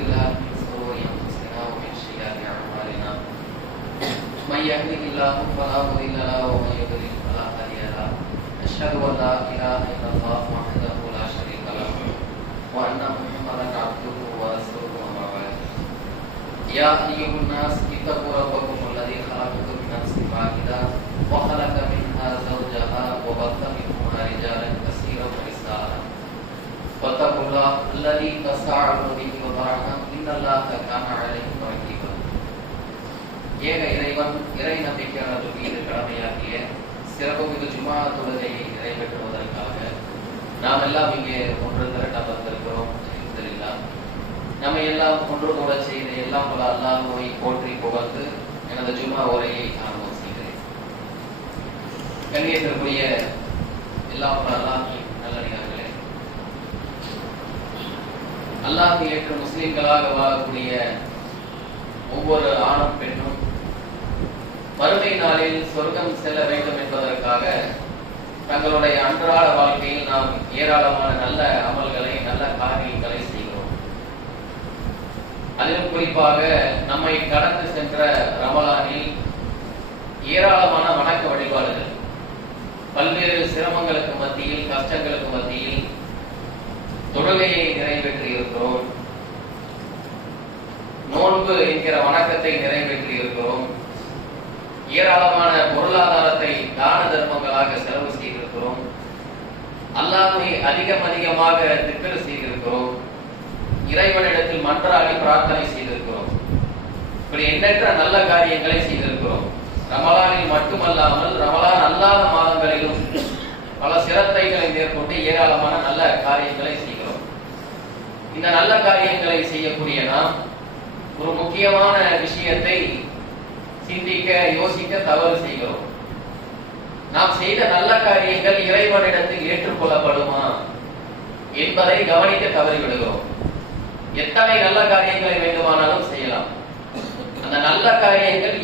بالله من شرور أنفسنا ومن سيئات أعمالنا من يهده الله فلا مضل له ومن يضلل فلا هادي له أشهد أن لا إله إلا الله وحده لا شريك له وأن محمدا عبده ورسوله أما بعد يا أيها الناس اتقوا ربكم الذي خلقكم من نفس واحدة وخلق منها زوجها وبث منهما رجالا كثيرا ونساء واتقوا الله الذي تساءلون به والأرحام إن الله كان عليكم رقيبا ஏக இறைவன் இறை நம்பிக்கையாளர்கள் மீது கடமையாகிய சிறப்புமிகு ஜுமா தொழுகையை நிறைவேற்றுவதற்காக நாம் எல்லாம் இங்கே ஒன்று திரட்டப்பட்டிருக்கிறோம். நம்ம எல்லாம் ஒன்று கூட செய்த எல்லாம் போல அல்லாஹ்வை போற்றி புகழ்ந்து எனது ஜுமா உரையை ஆரம்பம் செய்கிறேன். கண்ணியத்திற்குரிய எல்லாம் போல அல்லாஹ்வின் நல்லடியார்களே, அல்லாஹ் ஏற்ற முஸ்லிம்களாக வாழக்கூடிய ஒவ்வொரு ஆணும் பெண்ணும் மறுமை நாளில் சொர்க்கம் செல்ல வேண்டும் என்பதற்காக தங்களுடைய அன்றாட வாழ்க்கையில் நாம் ஏராளமான நல்ல அமல்களை நல்ல காரியங்களை செய்கிறோம். அதிலும் குறிப்பாக நம்மை கடந்து சென்ற ரமலானில் ஏராளமான வணக்க வழிபாடுகள், பல்வேறு சிரமங்களுக்கு மத்தியில் கஷ்டங்களுக்கு மத்தியில் தொழுகையை நிறைவேற்றி இருக்கிறோம். நோன்பு என்கிற வணக்கத்தை நிறைவேற்றி இருக்கிறோம். ஏராளமான பொருளாதாரத்தை தான தர்மங்களாக செலவு செய்திருக்கிறோம். அல்லாஹ்வை அதிகமாக திக்ர் செய்திருக்கிறோம். இறைவனிடத்தில் மன்றாடி பிரார்த்தனை செய்திருக்கிறோம். இப்படி எண்ணற்ற நல்ல காரியங்களை செய்திருக்கிறோம். ரமலானில் மட்டுமல்லாமல் ரமலான் அல்லாத மாதங்களிலும் பல சிரத்தைகளை மேற்கொண்டு ஏராளமான நல்ல காரியங்களை செய்கிறோம். இந்த நல்ல காரியங்களை செய்யக்கூடிய நாம் ஒரு முக்கியமான விஷயத்தை சிந்திக்க யோசிக்க தவறு செய்கிறோம். நாம் செய்த நல்ல காரியங்கள் இறைவனிடத்தில் ஏற்றுக்கொள்ளப்படுமா என்பதை கவனிக்க தவறிவிடுகிறோம். எத்தனை நல்ல காரியங்களை வேண்டுமானாலும் செய்யலாம். அந்த நல்ல காரியங்கள்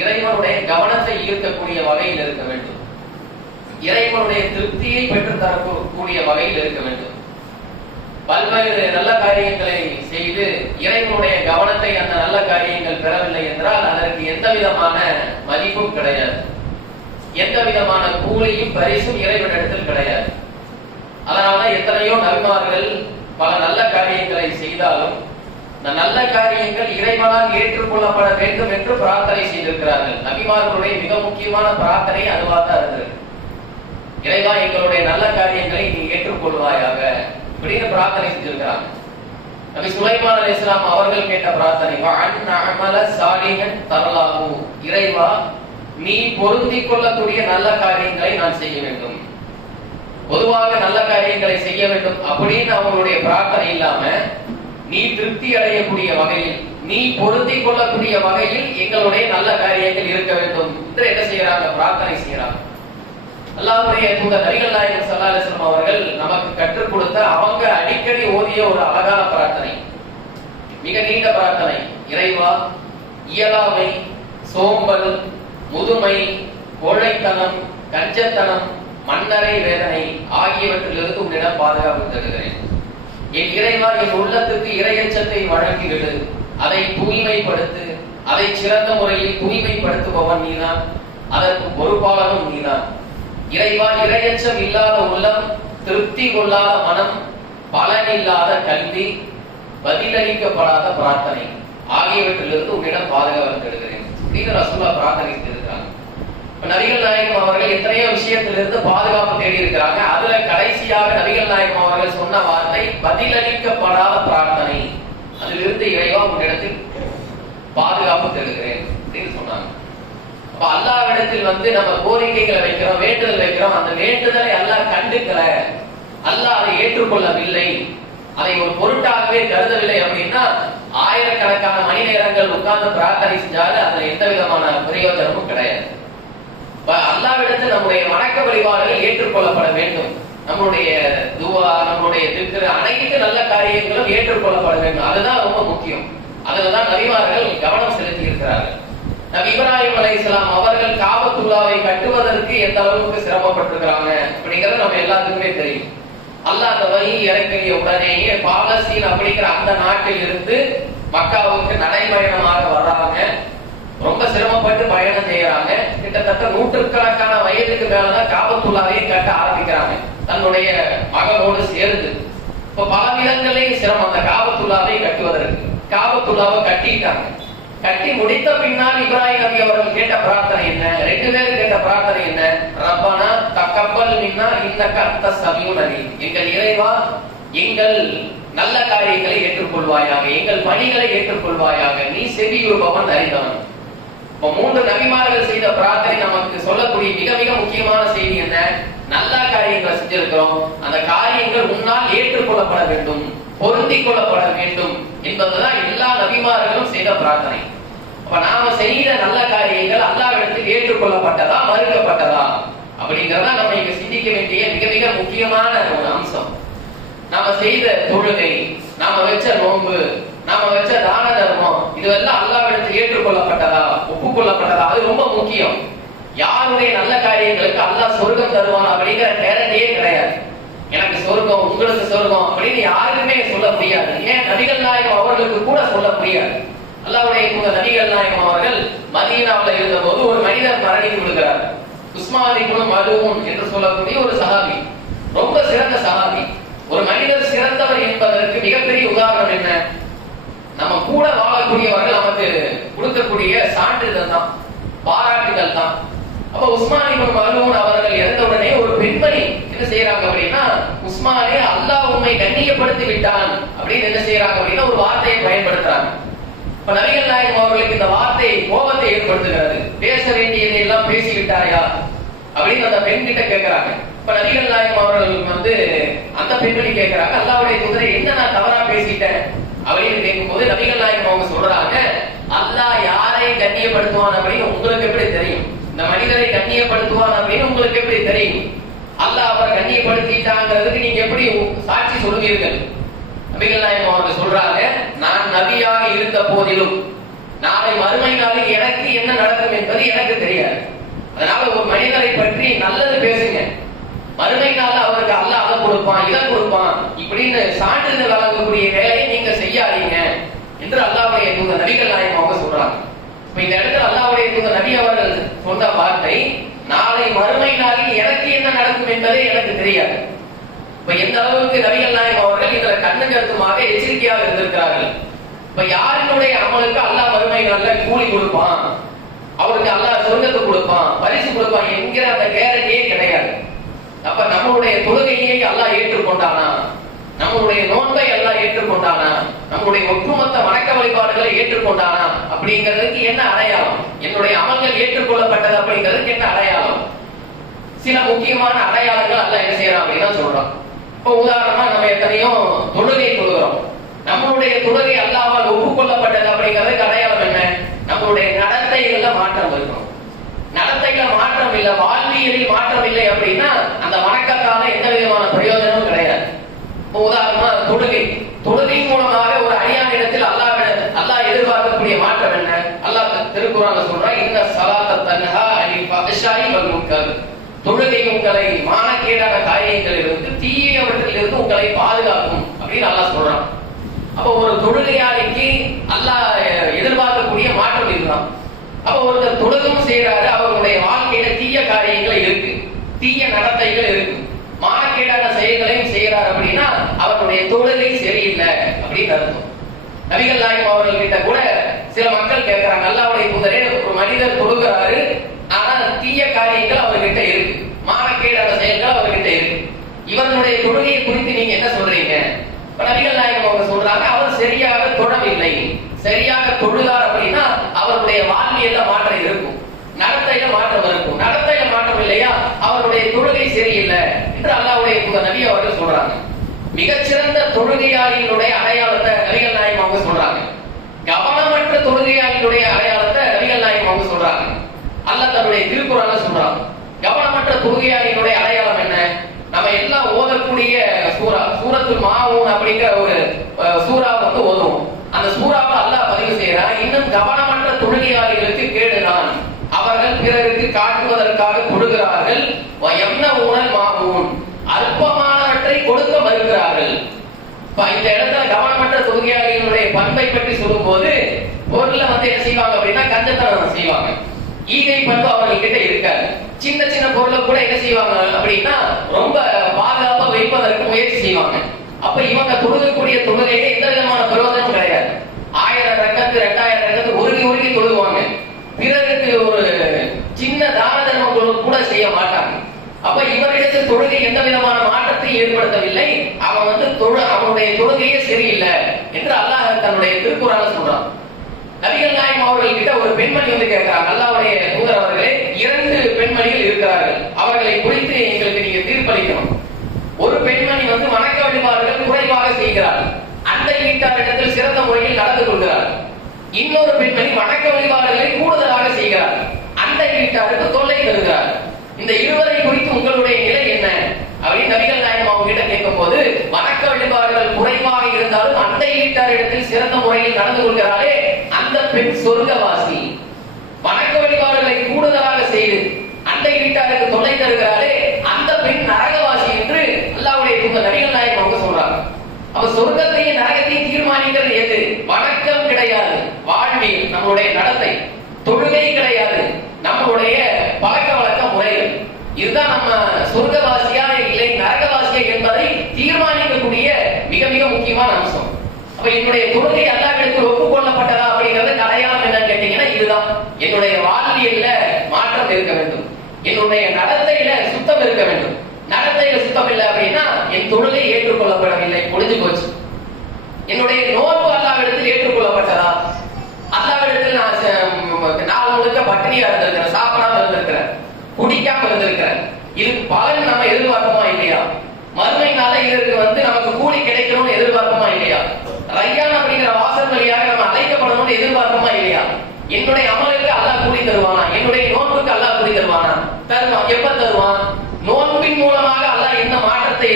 இறைவனுடைய கவனத்தை ஈர்க்கக்கூடிய வகையில் இருக்க வேண்டும். இறைவனுடைய திருப்தியை பெற்று தரக்கூடிய வகையில் இருக்க வேண்டும். பல்வேறு நல்ல காரியங்களை செய்து இறைவனுடைய கவனத்தை அந்த நல்ல காரியங்கள் பெறவில்லை என்றால் அதற்கு எந்த விதமான மதிப்பும் கிடையாது. எந்த விதமான கூலியும் பரிசும் இறைவனிடத்தில் கிடையாது. அதனால எத்தனையோ நபிமார்கள் பல நல்ல காரியங்களை செய்தாலும் இந்த நல்ல காரியங்கள் இறைவனால் ஏற்றுக்கொள்ளப்பட வேண்டும் என்று பிரார்த்தனை செய்திருக்கிறார்கள். நபிமார்களுடைய மிக முக்கியமான பிரார்த்தனை அதுவாக தான் இருந்தது. இறைவா, எங்களுடைய நல்ல காரியங்களை நீ ஏற்றுக்கொள்வாயாக அப்படின்னு பிரார்த்தனை செஞ்சிருக்கிறாங்க. நபி சுலைமான் அலைஹிஸ்ஸலாம் அவர்கள் கேட்ட பிரார்த்தனை இறைவா, நீ பொருந்திக் கொள்ளக்கூடிய நல்ல காரியங்களை நான் செய்ய வேண்டும். பொதுவாக நல்ல காரியங்களை செய்ய வேண்டும் அப்படின்னு அவங்களுடைய பிரார்த்தனை இல்லாம நீ திருப்தி அடையக்கூடிய வகையில், நீ பொருந்திக் கொள்ளக்கூடிய வகையில் எங்களுடைய நல்ல காரியங்கள் இருக்க வேண்டும் என்று என்ன செய்யறாங்க? பிரார்த்தனை செய்யறாங்க. அல்லாஹ்வுடைய தூதர் நபிகள் நாயகம் ஸல்லல்லாஹு அலைஹி வஸல்லம் அவர்கள் நமக்கு கற்றுக் கொடுத்த அவங்க அடிக்கடி ஓதிய ஒரு அழகான பிரார்த்தனை, மிக நீண்ட பிரார்த்தனை. இறைவா, இயலாமை, சோம்பல், முதுமை, கோழைத்தனம், கஞ்சத்தனம், மன்னரை வேதனை ஆகியவற்றிலிருந்து உன்னிடம் பாதுகாப்பு தருகிறேன். என் இறைவா, என் உள்ளத்துக்கு இறையச்சத்தை வழங்கிவிடு, அதை தூய்மைப்படுத்து. அதை சிறந்த முறையில் தூய்மைப்படுத்துபவன் நீதான், அதற்கு பொறுப்பாளனும் நீதான். இறைவா, இறையச்சம் இல்லாத உள்ளம், திருப்தி கொள்ளாத மனம், பலனில்லாத கல்வி, பதிலளிக்கப்படாத பிரார்த்தனை ஆகியவற்றிலிருந்து உன்னிடம் பாதுகாப்பு தருகிறேன் அப்படின்னு ரசூலுல்லாஹ் பிரார்த்தனை செய்திருக்கிறாங்க. நபிகள் நாயகம் அவர்கள் எத்தனையோ விஷயத்திலிருந்து பாதுகாப்பு தேடி இருக்கிறாங்க. அதுல கடைசியாக நபிகள் நாயகம் அவர்கள் சொன்ன வார்த்தை பதிலளிக்கப்படாத பிரார்த்தனை. அதிலிருந்து இறைவா உன்னிடத்தில் பாதுகாப்பு தருகிறேன் அப்படின்னு சொன்னாங்க. அப்ப அல்லாஹ்விடத்தில் நம்ம கோரிக்கைகளை வைக்கிறோம், வேண்டுதல் வைக்கிறோம். அந்த வேண்டுதலை அல்லாஹ் கண்டுக்கல, அல்லாஹ் அதை ஏற்றுக்கொள்ளவில்லை, அதை ஒரு பொருட்டாகவே கருதவில்லை அப்படின்னா ஆயிரக்கணக்கான மணி நேரங்கள் உட்கார்ந்து பிரார்த்தனை செஞ்சாலும் அதுல எந்த விதமான பிரயோஜனமும் கிடையாது. அல்லாஹ்விடத்தில் நம்முடைய வணக்க வழிபாடுகள் ஏற்றுக்கொள்ளப்பட வேண்டும். நம்முடைய துவா, நம்முடைய திக்ர், அனைத்து நல்ல காரியங்களும் ஏற்றுக்கொள்ளப்பட வேண்டும். அதுதான் ரொம்ப முக்கியம். அதுலதான் நபிமார்கள் கவனம் செலுத்தி இருக்கிறார்கள். நபி இப்ராஹிம் அலைஹிஸ்ஸலாம் அவர்கள் காபத்துல்லாவை கட்டுவதற்கு எந்த அளவுக்கு சிரமப்பட்டிருக்கிறாங்க அப்படிங்கிறது நம்ம எல்லாத்துக்குமே தெரியும். அல்லாஹ் அந்த வழி இறக்கிய உடனேயே பாலஸ்தீன் அப்படிங்கிற அந்த நாட்டில் இருந்து மக்காவுக்கு நடைபயணமாக வர்றாங்க. ரொம்ப சிரமப்பட்டு பயணம் செய்யறாங்க. கிட்டத்தட்ட நூற்றுக்கணக்கான வயதுக்கு மேலதான் காபத்துல்லாவையும் கட்ட ஆரம்பிக்கிறாங்க தன்னுடைய மகனோடு சேர்ந்து. இப்ப பல விதங்களையும் சிரமம் அந்த காபத்துல்லாவை கட்டுவதற்கு. காபத்துல்லாவை கட்டிட்டாங்க. கட்டி முடித்த பின்னால் இப்ராஹிம் நபி அவர்கள் கேட்ட பிரார்த்தனை என்ன? ரெண்டு பேரும் கேட்ட பிரார்த்தனை என்ன? ரப்பனா தக்கபல் மின்னா இன்னக அன்தஸ் ஸமீஉல் அலீம். எங்கள் இறைவா, எங்கள் நல்ல காரியங்களை ஏற்றுக்கொள்வாயாக, எங்கள் பணிகளை ஏற்றுக்கொள்வாயாக, நீ செவியுறுபவன் அறிந்தவன். இப்ப 3 நபிமார்கள் செய்த பிரார்த்தனை நமக்கு சொல்லக்கூடிய மிக மிக முக்கியமான செய்தி என்ன? நல்ல காரியங்களை செஞ்சிருக்கிறோம், அந்த காரியங்கள் முன்னால் ஏற்றுக்கொள்ளப்பட வேண்டும், பொருந்திக் கொள்ளப்பட வேண்டும் என்பதுதான் எல்லா நபிமார்களும் செய்த பிரார்த்தனை. அப்ப நாம செய்த நல்ல காரியங்கள் அல்லாஹ்விடத்தில் ஏற்றுக்கொள்ளப்பட்டதா மறுக்கப்பட்டதா அப்படிங்கறத நம்ம இங்க சிந்திக்க வேண்டிய மிக மிக முக்கியமான ஒரு அம்சம். நாம செய்த தொழுகை, நாம வச்ச நோன்பு, நாம வச்ச தான தர்மம், இதுவெல்லாம் அல்லாஹ்விடத்தில் ஏற்றுக்கொள்ளப்பட்டதா ஒப்புக்கொள்ளப்பட்டதா? அது ரொம்ப முக்கியம். யாருடைய நல்ல காரியங்களுக்கு அல்லாஹ் சொர்க்கம் தருவான் அப்படிங்கிற கேரண்டியே கிடையாது. எனக்கு சொர்க்கம், உங்களுக்கு சொர்க்கம் அப்படின்னு யாருக்குமே சொல்ல முடியாது. ஏன் நபிகள் நாயகம் அவர்களுக்கு கூட சொல்ல முடியாது. அல்லாஹ்வுடைய நபிகள் நாயகம் அவர்கள் மதீனாவில் இருந்த போது ஒரு மனிதர் மரணித்து விடுகிறார். உஸ்மான் இப்னு மலூன் என்று சொல்லக்கூடிய ஒரு சஹாபி, ரொம்ப சிறந்த சஹாபி. ஒரு மனிதர் சிறந்தவர் என்பதற்கு மிகப்பெரிய உதாரணம் என்ன? நம்ம கூட வாழக்கூடியவர்கள் நமக்கு கொடுக்கக்கூடிய சான்றிதழ் தான், பாராட்டுகள் தான். அப்ப உஸ்மான் இப்னு மலூன் அவர்கள் இறந்தவுடனே ஒரு பெண்மணி என்ன செய்யறாங்க அப்படின்னா, உஸ்மானே அல்லாஹ் உம்மை கண்ணியப்படுத்தி விட்டான் அப்படின்னு என்ன செய்யறாங்க அப்படின்னா ஒரு வார்த்தையை பயன்படுத்துறாங்க. இப்ப நபிகள் நாயகம் அவர்களுக்கு இந்த வார்த்தை கோபத்தை ஏற்படுத்துகிறது. பேச வேண்டியதை எல்லாம் பேசிவிட்டாயா அப்படின்னு அந்த பெண் கிட்ட கேட்கிறாங்க. இப்ப நபிகள் நாயகம் அவர்கள் அந்த பெண்மணி கேட்கிறாங்க, அல்லாஹ்வுடைய தூதரே என்ன நான் தவறா பேசிட்டேன் அப்படின்னு கேட்கும்போது நபிகள் நாயகம் அவங்க சொல்றாங்க, அல்லாஹ் யாரை கண்ணியப்படுத்துவான் அப்படின்னு உங்களுக்கு எப்படி தெரியும்? இந்த மனிதரை கண்ணியப்படுத்துவான் அப்படின்னு உங்களுக்கு எப்படி தெரியும்? அல்லாஹ் அவரை கண்ணியப்படுத்திட்டாங்கிறதுக்கு நீங்க எப்படி சாட்சி சொல்லுவீர்கள்? நபிகள் நாயகம் அவர்கள் சொல்றாங்க, நான் நபியாக இருந்த போதிலும் நாளை மறுமை நாளில் எனக்கு என்ன நடக்கும் என்பது எனக்கு தெரியாது. அதனால ஒரு மனிதரை பற்றி நல்லது பேசுங்க. மறுமை நாள் அவருக்கு அல்லாஹ் அதை கொடுப்பான், இதை கொடுப்பான் இப்படின்னு சான்றிதழ் வழங்கக்கூடிய வேலையை நீங்க செய்யாதீங்க என்று அல்லாஹ்வுடைய தூதர் நபிகள் நாயகம் அவங்க சொல்றாங்க. இப்ப இந்த இடத்துல அல்லாஹ்வுடைய தூதர் நபி அவர்கள் சொன்ன வார்த்தை, நாளை மறுமை நாளில் எனக்கு என்ன நடக்கும் என்பதே எனக்கு தெரியாது. இப்ப எந்த அளவுக்கு நபிகள் நாயகம் அவர்கள் இதுல கண்ணு கருத்துமாக எச்சரிக்கையாக இருந்திருக்கிறார்கள். இப்ப யாரினுடைய அமலுக்கு அல்லாஹ் மறுமை நாள்ல கூலி கொடுப்பான், அவருக்கு அல்லாஹ் சொர்க்கத்தை கொடுப்பான், பரிசு கொடுப்பான் என்கிற அந்த கேரண்டியே கிடையாது. அப்ப நம்மளுடைய தொழுகையை அல்லாஹ் ஏற்றுக்கொண்டானா, நம்மளுடைய நோன்பை அல்லாஹ் ஏற்றுக்கொண்டானா, நம்மளுடைய ஒட்டுமொத்த வணக்க வழிபாடுகளை ஏற்றுக்கொண்டானா அப்படிங்கிறதுக்கு என்ன அடையாளம்? என்னுடைய அமல்கள் ஏற்றுக்கொள்ளப்பட்டது அப்படிங்கிறதுக்கு என்ன அடையாளம்? சில முக்கியமான அடையாளங்கள் அல்லாஹ் என்ன செய்யறான் அப்படின்னு சொல்றான். இப்ப உதாரணமா நம்ம எத்தனையோ தொழுகை தொழுகிறோம். நம்மளுடைய தொழுகை அல்லாஹ்வால் ஒப்புக்கொள்ளப்பட்டது அப்படிங்கிறதுக்கு அடையாளம் என்ன? நம்மளுடைய நடத்தைகள்ல மாற்றம் இருக்கணும். நடத்தையில மாற்றம் இல்லை, வாழ்வியலில் மாற்றம் இல்லை அப்படின்னா அந்த வணக்கத்தால எந்த விதமான பிரயோஜனமும் கிடையாது. உதாரணமா தொழுகை மூலமாக ஒரு அடியானிடத்தில் அல்லாஹ் எதிர்பார்க்கக்கூடிய மாற்றம் என்ன? அல்லாஹ் திருக்குர்ஆன்ல சொல்றான், இன்ன ஸலாத்த தன்ஹா அனில் ஃபஹ்ஷாஇ வல் முன்கர். தொழுகை உங்களை மானக்கேடான காரியங்களிலிருந்து தீயவற்றிலிருந்து உங்களை பாதுகாக்கும் அப்படின்னு அல்லாஹ் சொல்றான். அப்ப ஒரு தொழுகையாளிக்கு அல்லாஹ் எதிர்பார்க்கக்கூடிய மாற்றம் இதுதான். அப்ப ஒருத்தர் தொழுகும் செய்யறாரு, அவருடைய வாழ்க்கையில தீய காரியங்கள் இருக்கு, தீய நடத்தைகள் இருக்கு, மானக்கேடான செயல்களையும் செய்யறாரு அப்படின்னா அவருடைய தொழுகை சரியில்லை அப்படின்னு அர்த்தம். நபிகள் நாயகம் அவர்கள் கிட்ட கூட சில மக்கள் கேட்கிறாங்க, அல்லாஹ்வுடைய தூதரே ஒரு மனிதர் தொழுகிறாரு, ஆனா தீய காரியங்கள் அவர்கிட்ட இருக்கு, மானக்கேடான செயல்கள் அவர்கிட்ட இருக்கு, இவருடைய தொழுகையை குறித்து நீங்க என்ன சொல்றீங்க? நபிகள் நாயகம் அவங்க சொல்றாங்க, அவர் சரியாக தொழவில்லை. சரியாக தொழுதார் அப்படின்னா அவருடைய வாழ்வியல்ல மாற்றம் இருக்கும், நடத்தையில மாற்றம் இருக்கும். நடத்தையில மாற்றம் இல்லையா, அவருடைய தொழுகை சரியில்லை என்று அல்லாஹ்வுடைய தூதர் நபி அவர்கள் சொல்றாங்க. மிகச்சிறந்த தொழுகையாளிகளுடைய அடையாளத்தை நபிகள் நாயகம் அவங்க சொல்றாங்க. கவனமற்ற தொழுகையாளிகளுடைய அடையாளத்தை நபிகள் நாயகம் அவங்க சொல்றாங்க. அல்லாஹ் தன்னுடைய திருக்குர்ஆன்ல சொல்றாங்க, கவனமற்ற தொழுகையாளிகளுடைய அடையாளம் என்ன? நம்ம எல்லாம் ஓதக்கூடிய சூரத்துல் மாஊன் அப்படிங்கிற ஒரு சூறா ஓதுவோம். அந்த சூறாவை அல்லாஹ் பதிவு செய்யறான், இன்னும் கவனமற்ற தொழுகையாளிகளுக்கு கேடுதான், அவர்கள் பிறருக்கு காட்டுவதற்காக தொழுகிறார்கள், அல்பமானவற்றை கொடுக்க இந்த இடத்துல கவனமற்ற தொழுகையாளிகளுடைய பண்பை பற்றி சொல்லும் போது பொருள்ல வந்து என்ன செய்வாங்க அப்படின்னா கஞ்சத்தனம் செய்வாங்க. ஈகை பண்பு அவர்கள் கிட்ட இருக்காது. சின்ன சின்ன பொருளை கூட என்ன செய்வாங்க அப்படின்னா ரொம்ப பாதுகாப்பா வைப்பதற்கு முயற்சி செய்வாங்க. அப்ப இவங்க தொழுகக்கூடிய தொழுகையில எந்த விதமான பிரயோஜனம் கிடையாது. 1000 ரக்கத்து 2000 ரக்கத்து உருகி உருகி தொழுவாங்க. பிறருக்கு ஒரு சின்ன தான தர்மம் கூட செய்ய மாட்டாங்க. அப்ப இவரிடத்தில் தொழுகை எந்த விதமான மாற்றத்தை ஏற்படுத்தவில்லை. அவன் வந்து அவனுடைய தொழுகையே சரியில்லை என்று அல்லாஹ் தன்னுடைய திருக்குறான சொல்றான். நபிகள் நாயகம் அவர்கள் கிட்ட ஒரு பெண்மணி வந்து கேட்கிறாங்க, அல்லாஹ்வுடைய தூதர் அவர்களே, 2 பெண்மணிகள் இருக்கிறார்கள், அவர்களை குறித்து எங்களுக்கு நீங்க தீர்ப்பளிக்கணும். ஒரு பெண்மணி வந்து வணக்க வழிபாடுகள் குறைவாக செய்கிறார், அண்டை வீட்டாரிடத்தில் சிறந்த முறையில் நடந்து கொள்கிறார். இன்னொரு பெண்மணி வணக்க வழிபாடுகளை கூடுதலாக செய்கிறார், அண்டை வீட்டாருக்கு தொல்லை தருகிறார். இந்த இருவரை குறித்து உங்களுடைய நிலை என்ன அப்படின்னு நபிகள் நாயகம் அவங்க கிட்ட கேட்கும் போது, வணக்க வழிபாடுகள் குறைவாக இருந்தாலும் அண்டை வீட்டாரிடத்தில் சிறந்த முறையில் நடந்து கொள்கிறாரே அந்த பெண் சொர்க்கவாசி, வணக்க வழிபாடுகளை கூடுதலாக செய்து அண்டை வீட்டாருக்கு தொல்லை தருகிறாரே அந்த பெண் நரகவாசி என்று அல்லாஹ்வுடைய தூதர் நபிகள் நாயகம் அவங்க சொல்றாங்க. அப்ப சொர்க்கத்தையும் நரகத்தையும் தீர்மானிக்கிறது எது? வணக்கம் கிடையாது, வாழ்வில் நம்மளுடைய நடத்தை, தொழுகை கிடையாது, நம்மளுடைய பழக்க வழக்க முறைகள். இதுதான் நம்ம சொர்க்கவாசியா இல்லை நரகவாசியா என்பதை தீர்மானிக்கக்கூடிய மிக மிக முக்கியமான அம்சம். அப்ப என்னுடைய தொழுகை அல்லாஹ்விடத்தில் ஒப்புக்கொள்ளப்பட்டதா அப்படிங்கிறது அடையாளம் என்னன்னு கேட்டீங்கன்னா இதுதான். என்னுடைய வாழ்வியல்ல மாற்றம் இருக்க வேண்டும், என்னுடைய நடத்தையில சுத்தம் இருக்க வேண்டும். நடத்தையில சுத்தம் இல்லை அப்படின்னா என் தொழுகை ஏற்றுக்கொள்ளப்படவில்லை, முடிஞ்சு போச்சு. என்னுடைய நோன்பு அல்லாஹ்விடத்தில் ஏற்றுக்கொள்ளப்பட்டதா? அல்லாஹ்விடத்தில் நான் நாள் முழுக்க பட்டினியா இருந்திருக்கிறேன், சாப்பிடாம இருந்திருக்கிறேன், குடிக்காம இருந்திருக்கிறேன், இதுக்கு பலன் நம்ம எதிர்பார்ப்போமா இல்லையா? மறுமைனால இதற்கு வந்து நமக்கு கூலி கிடைக்கணும்னு எதிர்பார்ப்போமா இல்லையா? ரையான் அப்படிங்கிற வாசல் வழியாக நம்ம அழைக்கப்படணும்னு எதிர்பார்ப்போமா இல்லையா? என்னுடைய அமலுக்கு அல்லாஹ் கூலி தருவானா? என்னுடைய நோன்புக்கு அல்லாஹ் கூலி தருவானா? தருவான். எப்ப தருவான்? நோன்பின் மூலமாக அல்லாஹ் என்ன மாற்றத்தை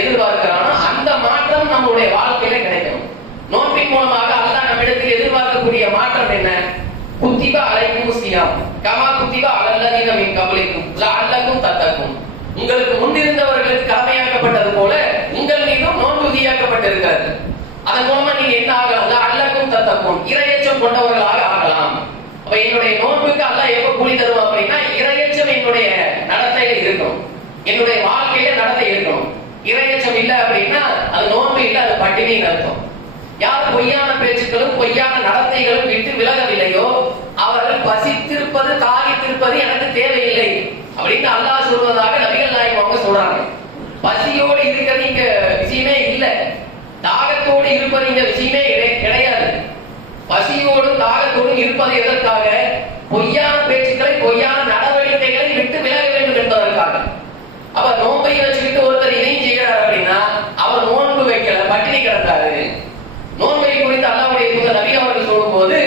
எதிர்பார்க்கிறானோ அந்த மாற்றம் நம்மளுடைய வாழ்க்கையில கிடைக்கும். நோன்பின் மூலமாக அல்லாஹ் நம்மிடத்தில் எதிர்பார்க்கக்கூடிய மாற்றம் என்ன? குத்திப அலைக்கும் சியாம் கமா குத்திப அலல்லதீன மின் கப்லிக்கும் லஅல்லகும் தத்தகும். உங்களுக்கு முன்னிருந்தவர்களுக்கு கடமையாக்கப்பட்டது போல உங்கள் மீதும் நோன்பு விதியாக்கப்பட்டிருக்கிறது. அதன் மூலமா நீங்க என்ன ஆகலாம்? லஅல்லகும் தத்தகும், இறையச்சம் கொண்டவர்களாக ஆகலாம். அப்ப என்னுடைய நோன்புக்கு அல்லாஹ் எப்ப கூலி தருவான் அப்படின்னா இறையச்சம் என்னுடைய நடத்தையில இருக்கும், என்னுடைய வாழ்க்கையில நடத்தை இருக்கும். இறையச்சம் இல்லை அப்படின்னா அது நோன்பு இல்லை, அது பட்டினின்னு அர்த்தம். யார் பொய்யான பேச்சுக்களும் பொய்யான நடத்தைகளும் விட்டு விலகவில்லையோ அவர்கள் பசித்திருப்பது தாகித்திருப்பது எனக்கு தேவையில்லை அப்படின்னு அல்லாஹ் சொல்வதாக நபிகள் நாயகம் அவங்க சொல்றாங்க. பசியோடு இருக்கிறது இங்க விஷயமே இல்லை, தாகத்தோடு இருப்பது இங்க விஷயமே கிடையாது. பசியோடும் தாகத்தோடும் இருப்பது எதற்காக? பொய்யான பேச்சுக்களை பொய்யான நடவடிக்கைகளை விட்டு விலக வேண்டும் என்பதற்காக. அப்ப நோன்பை வச்சுக்கிட்டு ஒருத்தர் இதையும் செய்யறாரு அப்படின்னா அவர் நோன்பு வைக்கல, பட்டினி கிடந்தாரு. நோன்பை குறித்து அல்லாஹ்வுடைய தூதர் நபி அவர்கள் சொல்லும் போது